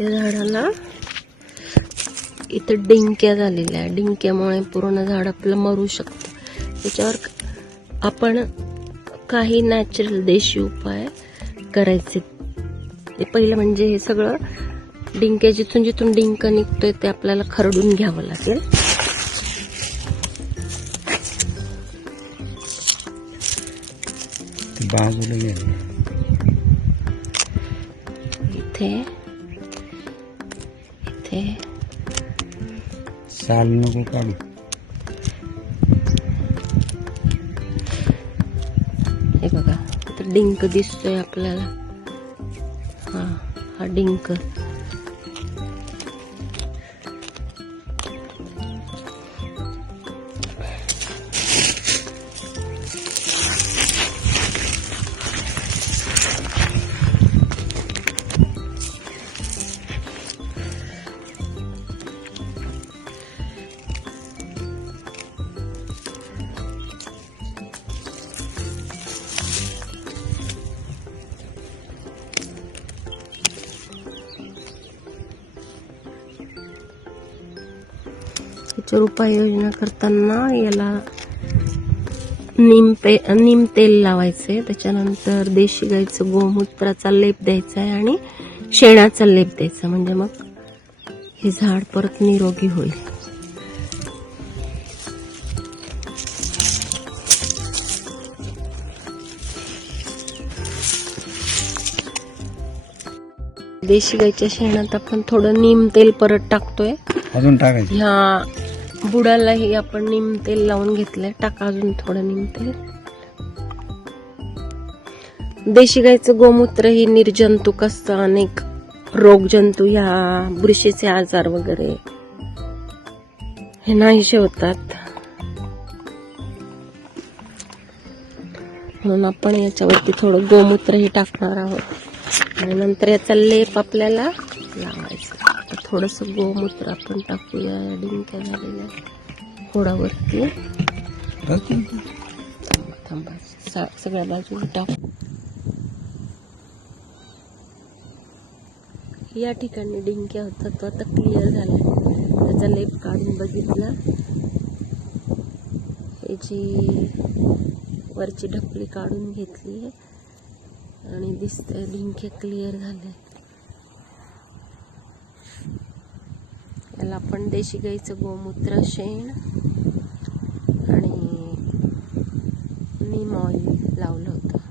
या झाडाला इथं डिंक्या झालेल्या आहे डिंक्यामुळे पूर्ण झाड आपलं मरू शकतं. त्याच्यावर आपण काही नॅचरल देशी उपाय करायचे. ते पहिलं म्हणजे हे सगळं डिंक्या जिथून जिथून डिंक निघतोय ते आपल्याला खरडून घ्यावं लागेल. बाजूला इथे इथे साल नको काढू हे बघा इथं डिंक दिसतोय आपल्याला हा हा डिंक याच्यावर उपाययोजना करताना याला निम पे निम तेल लावायचे त्याच्यानंतर देशी गाईचं गोमूत्राचा लेप द्यायचा आहे आणि शेणाचा लेप द्यायचा. म्हणजे मग हे झाड परत निरोगी होईल. देशी गाईच्या शेणात आपण थोडं निम तेल परत टाकतोय. अजून टाकायचे? ह्या बुडालाही आपण निम तेल लावून घेतलंय. टाका अजून थोडं निम तेल. देशी गाईचं गोमूत्र ही निर्जंतुक असतं अनेक रोगजंतू ह्या बुरशीचे आजार वगैरे हे नाहीसे होतात. म्हणून आपण याच्यावरती थोडं गोमूत्रही टाकणार आहोत. आणि नंतर याचा लेप आपल्याला लावायचा. थोडंसं गोमूत्र आपण टाकूया या डिंक्या झालेल्या खोडावरती थांबा थांबा सा- सगळ्या बाजूला टाकू. या ठिकाणी डिंक्या होता तो आता क्लिअर झाला. त्याचा लेप काढून बघितला. याची वरची ढपली काढून घेतली आहे आणि दिसतंय डिंके क्लिअर झाले त्याला आपण देशी गाईचं गोमूत्र शेण आणि नीम ऑइल लावलं होतं.